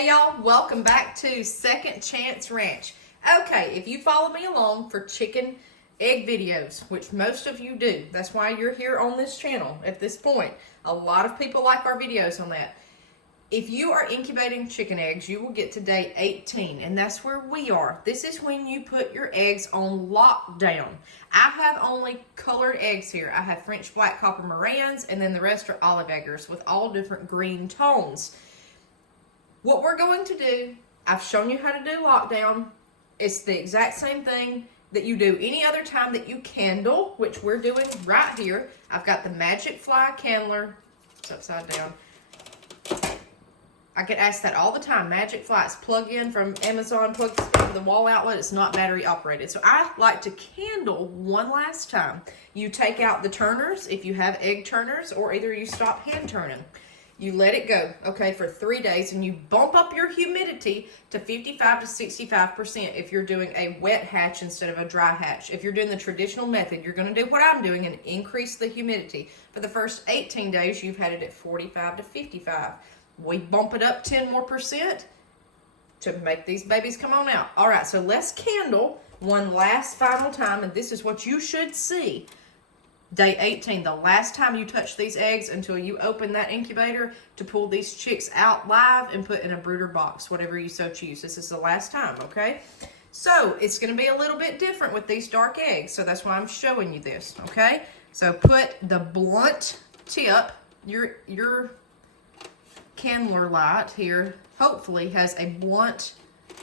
Hey y'all, welcome back to Second Chance Ranch. Okay, if you follow me along for chicken egg videos, which most of you do, that's why you're here on this channel at this point. A lot of people like our videos on that. If you are incubating chicken eggs, you will get to day 18, and that's where we are. This is when you put your eggs on lockdown. I have only colored eggs here. I have French black copper Morans, and then the rest are olive eggers with all different green tones. What we're going to do, I've shown you how to do lockdown. It's the exact same thing that you do any other time that you candle, which we're doing right here. I've got the Magic Fly candler. It's upside down. I get asked that all the time. Magic Fly, it's plug-in from Amazon, plugs into the wall outlet. It's not battery operated. So I like to candle one last time. You take out the turners if you have egg turners, or either you stop hand turning. You let it go, okay, for 3 days, and you bump up your humidity to 55 to 65% if you're doing a wet hatch instead of a dry hatch. If you're doing the traditional method, you're going to do what I'm doing and increase the humidity. For the first 18 days, you've had it at 45 to 55. We bump it up 10 more percent to make these babies come on out. All right, so let's candle one last final time, and this is what you should see. Day 18, the last time you touch these eggs until you open that incubator to pull these chicks out live and put in a brooder box, whatever you so choose. This is the last time, okay? So it's going to be a little bit different with these dark eggs, so that's why I'm showing you this, okay? So put the blunt tip, your candler light here hopefully has a blunt,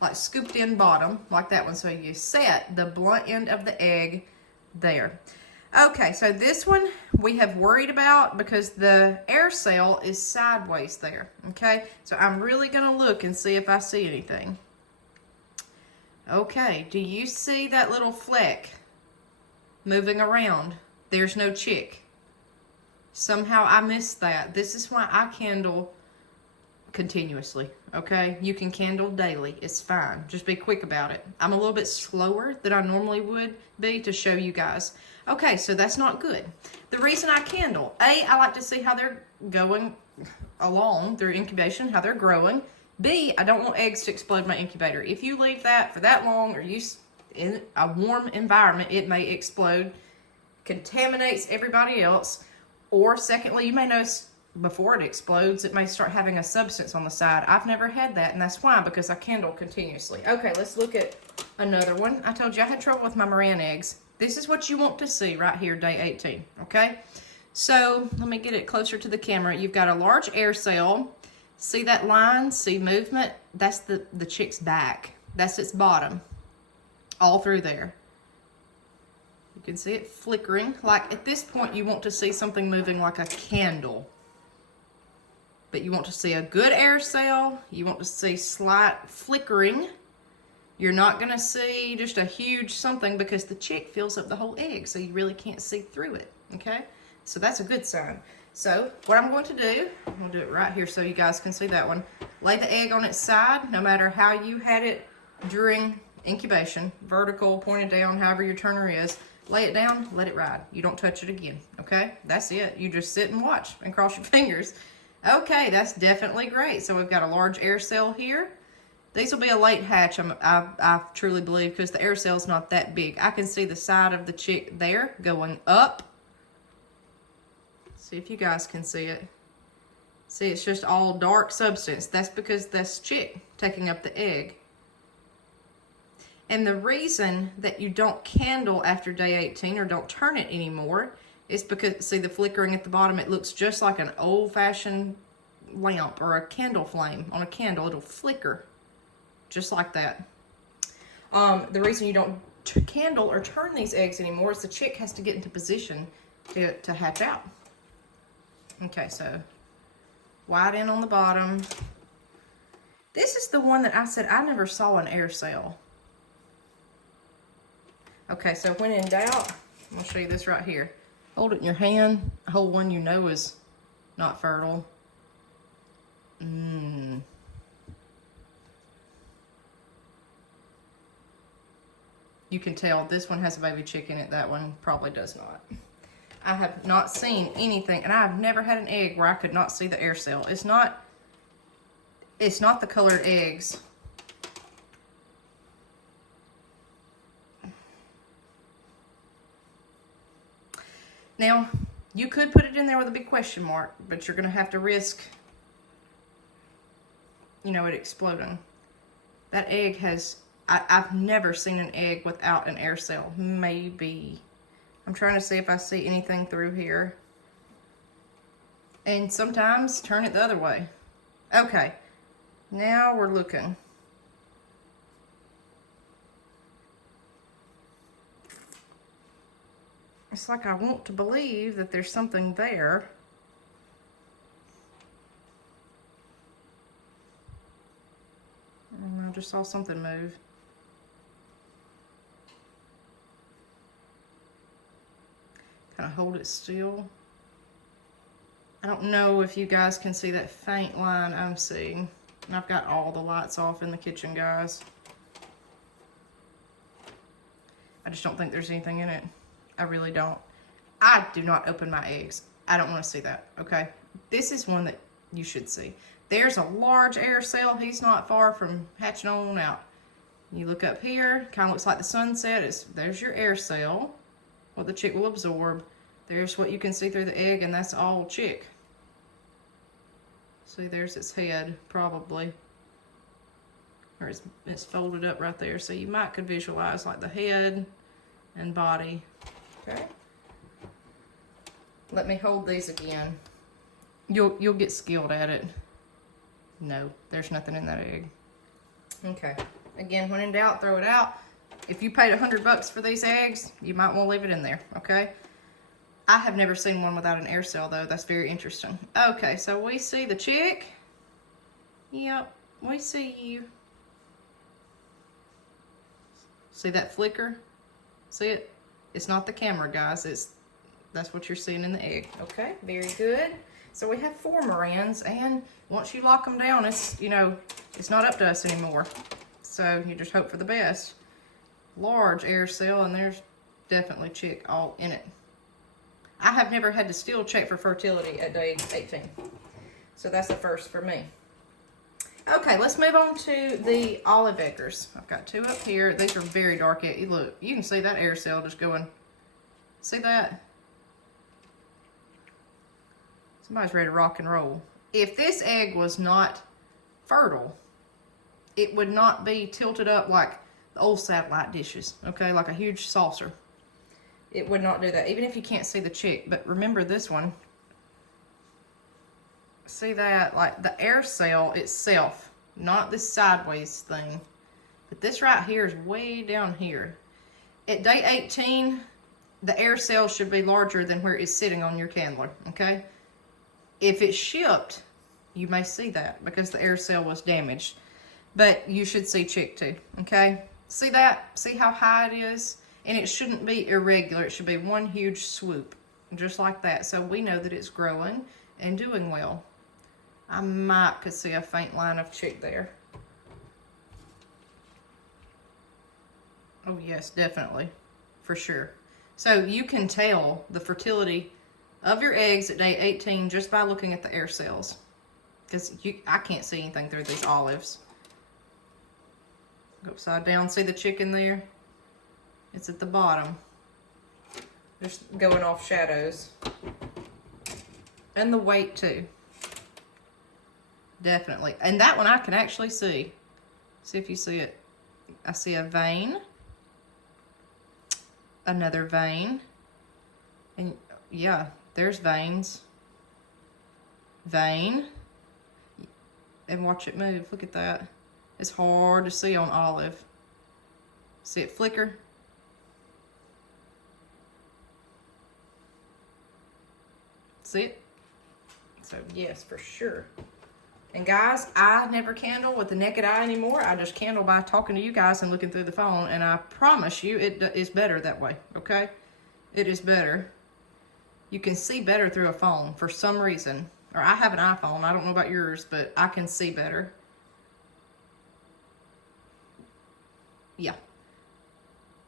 like scooped in bottom, like that one. So you set the blunt end of the egg there. Okay, so this one we have worried about because the air cell is sideways there, okay? So I'm really gonna look and see if I see anything. Okay, do you see that little fleck moving around? There's no chick. Somehow I missed that. This is why I candle continuously, okay? You can candle daily, it's fine. Just be quick about it. I'm a little bit slower than I normally would be to show you guys. Okay, so that's not good. The reason I candle, A, I like to see how they're going along through incubation, how they're growing. B, I don't want eggs to explode my incubator. If you leave that for that long or use in a warm environment, it may explode, contaminates everybody else. Or secondly, you may notice before it explodes, it may start having a substance on the side. I've never had that, and that's why, because I candle continuously. Okay, let's look at another one. I told you I had trouble with my Moran eggs. This is what you want to see right here, day 18, okay? So let me get it closer to the camera. You've got a large air cell. See that line? See movement? That's the chick's back. That's its bottom, all through there. You can see it flickering. Like at this point, you want to see something moving like a candle. But you want to see a good air cell. You want to see slight flickering. You're not going to see just a huge something because the chick fills up the whole egg, so you really can't see through it, okay? So that's a good sign. So what I'm going to do, I'm going to do it right here so you guys can see that one. Lay the egg on its side, no matter how you had it during incubation, vertical, pointed down, however your turner is. Lay it down, let it ride. You don't touch it again, okay? That's it. You just sit and watch and cross your fingers. Okay, that's definitely great. So we've got a large air cell here. These will be a late hatch, I truly believe, because the air cell's not that big. I can see the side of the chick there going up. See if you guys can see it. See, it's just all dark substance. That's because that's chick taking up the egg. And the reason that you don't candle after day 18 or don't turn it anymore is because, see the flickering at the bottom, it looks just like an old-fashioned lamp or a candle flame on a candle. It'll flicker. Just like that. The reason you don't candle or turn these eggs anymore is the chick has to get into position to hatch out. Okay, so wide in on the bottom. This is the one that I said I never saw an air cell. Okay, so when in doubt, I'm going to show you this right here. Hold it in your hand. Hold one you know is not fertile. You can tell this one has a baby chick in it, that one probably does not. I have not seen anything, and I've never had an egg where I could not see the air cell. It's not It's not the colored eggs. Now, you could put it in there with a big question mark, but you're going to have to risk, you know, it exploding. That egg has, I've never seen an egg without an air cell. Maybe. I'm trying to see if I see anything through here. And sometimes turn it the other way. Okay. Now we're looking. It's like I want to believe that there's something there. I just saw something move. Kind of hold it still. I don't know if you guys can see that faint line I'm seeing. And I've got all the lights off in the kitchen, guys. I just don't think there's anything in it. I really don't. I do not open my eggs. I don't want to see that, okay? This is one that you should see. There's a large air cell. He's not far from hatching on out. You look up here, kind of looks like the sunset. There's your air cell, what the chick will absorb. There's what you can see through the egg, and that's all chick. See, there's its head, probably. Or it's folded up right there. So you might could visualize like the head and body. Okay. Let me hold these again. You'll get skilled at it. No, there's nothing in that egg. Okay. Again, when in doubt, throw it out. If you paid $100 for these eggs, you might want to leave it in there, okay? I have never seen one without an air cell, though. That's very interesting. Okay, so we see the chick. Yep, we see you. See that flicker? See it? It's not the camera, guys. That's what you're seeing in the egg. Okay, very good. So we have 4 Morans, and once you lock them down, it's, you know, it's not up to us anymore. So you just hope for the best. Large air cell, and there's definitely chick all in it. I have never had to still check for fertility at day 18. So that's the first for me. Okay, let's move on to the olive eggers. I've got 2 up here. These are very dark. Look, you can see that air cell just going. See that? Somebody's ready to rock and roll. If this egg was not fertile, it would not be tilted up like the old satellite dishes, okay? Like a huge saucer. It would not do that, even if you can't see the chick. But remember this one. See that? Like the air cell itself, not this sideways thing. But this right here is way down here. At day 18, the air cell should be larger than where it's sitting on your candler, okay? If it's shipped, you may see that because the air cell was damaged. But you should see chick too, okay? See that? See how high it is? And it shouldn't be irregular. It should be one huge swoop, just like that. So we know that it's growing and doing well. I might could see a faint line of chick there. Oh yes, definitely, for sure. So you can tell the fertility of your eggs at day 18 just by looking at the air cells. Because I can't see anything through these olives. Go upside down, see the chicken there? It's at the bottom. Just going off shadows. And the weight too. Definitely. And that one I can actually see. See if you see it. I see a vein. Another vein. And yeah, there's veins. Vein. And watch it move. Look at that. It's hard to see on olive. See it flicker? See it? So yes, for sure. And guys, I never candle with the naked eye anymore. I just candle by talking to you guys and looking through the phone. And I promise you, it is better that way, okay? It is better. You can see better through a phone for some reason. Or I have an iPhone. I don't know about yours, but I can see better. Yeah.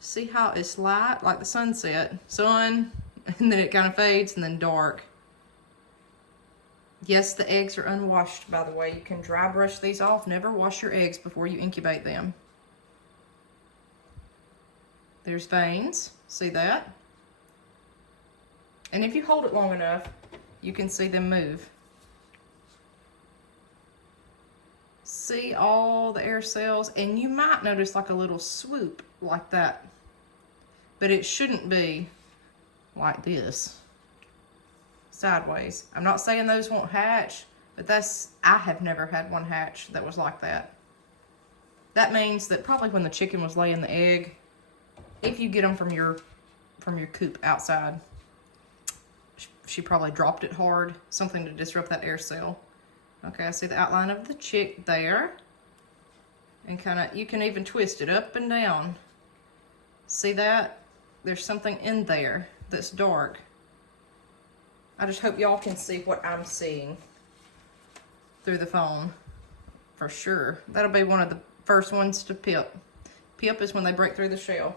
See how it's light? Like the sunset. Sun, and then it kind of fades, and then dark. Yes, the eggs are unwashed, by the way. You can dry brush these off. Never wash your eggs before you incubate them. There's veins. See that? And if you hold it long enough, you can see them move. See all the air cells? And you might notice like a little swoop like that. But it shouldn't be like this. Sideways. I'm not saying those won't hatch, but I have never had one hatch that was like that. That means that probably when the chicken was laying the egg, if you get them from your coop outside, she probably dropped it hard, something to disrupt that air cell. Okay, I see the outline of the chick there. And you can even twist it up and down. See that? There's something in there that's dark. I just hope y'all can see what I'm seeing through the phone, for sure. That'll be one of the first ones to pip. Pip is when they break through the shell.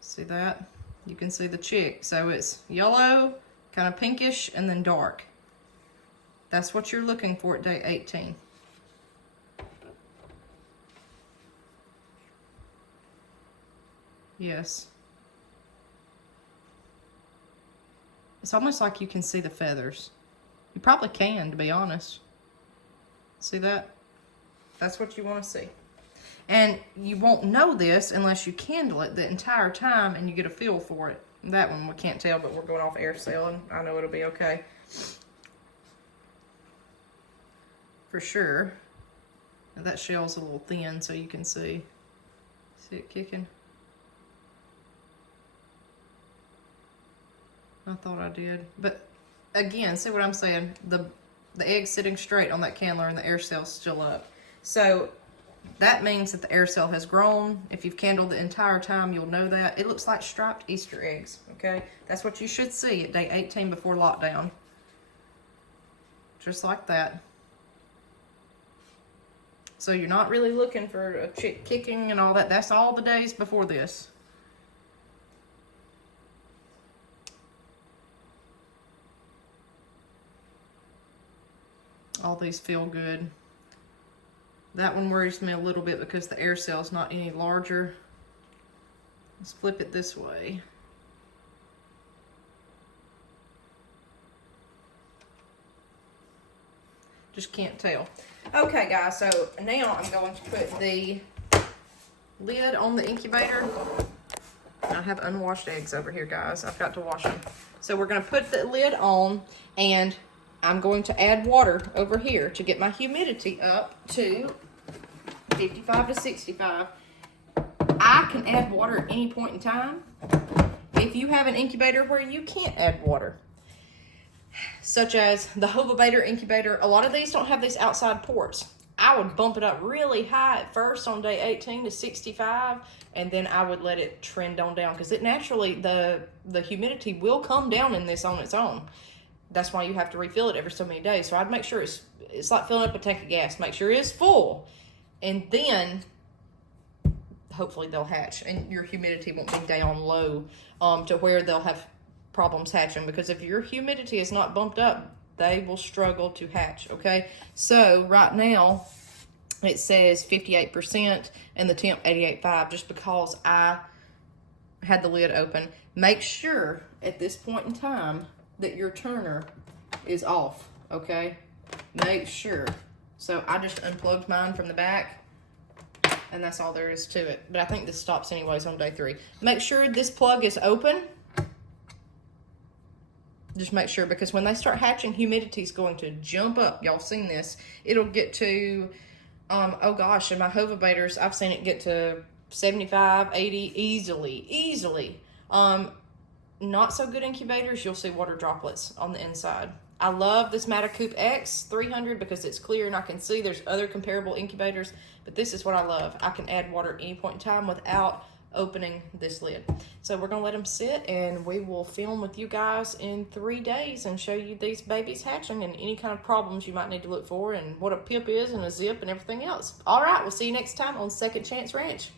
See that? You can see the chick. So it's yellow, kind of pinkish, and then dark. That's what you're looking for at day 18. Yes. It's almost like you can see the feathers. You probably can, to be honest. See that? That's what you want to see. And you won't know this unless you candle it the entire time and you get a feel for it. That one we can't tell, but we're going off air cell, and I know it'll be okay. For sure. Now that shell's a little thin, so you can see. See it kicking? I thought I did. But again, see what I'm saying? The egg's sitting straight on that candler and the air cell's still up. So that means that the air cell has grown. If you've candled the entire time, you'll know that. It looks like striped Easter eggs, okay? That's what you should see at day 18 before lockdown. Just like that. So you're not really looking for a chick kicking and all that. That's all the days before this. All these feel good. That one worries me a little bit because the air cell's not any larger. Let's flip it this way. Just can't tell. Okay, guys, so now I'm going to put the lid on the incubator. I have unwashed eggs over here, guys. I've got to wash them. So we're going to put the lid on, and I'm going to add water over here to get my humidity up to 55 to 65. I can add water at any point in time. If you have an incubator where you can't add water, such as the Homestead incubator, a lot of these don't have these outside ports. I would bump it up really high at first on day 18 to 65, and then I would let it trend on down, because it naturally, the humidity will come down in this on its own. That's why you have to refill it every so many days. So I'd make sure it's like filling up a tank of gas. Make sure it's full, and then hopefully they'll hatch, and your humidity won't be down low to where they'll have problems hatching, because if your humidity is not bumped up, they will struggle to hatch, okay? So right now it says 58% and the temp 88.5, just because I had the lid open. Make sure at this point in time that your turner is off, okay? Make sure. So I just unplugged mine from the back, and that's all there is to it. But I think this stops anyways on day 3. Make sure this plug is open. Just make sure, because when they start hatching, humidity is going to jump up. Y'all seen this. It'll get to, oh gosh, in my Hovabators, I've seen it get to 75, 80 easily. Not so good incubators, you'll see water droplets on the inside. I love this Matacoop X 300 because it's clear and I can see. There's other comparable incubators, but this is what I love. I can add water at any point in time without opening this lid. So we're gonna let them sit, and we will film with you guys in 3 days and show you these babies hatching and any kind of problems you might need to look for, and what a pip is and a zip and everything else. All right, we'll see you next time on Second Chance Ranch.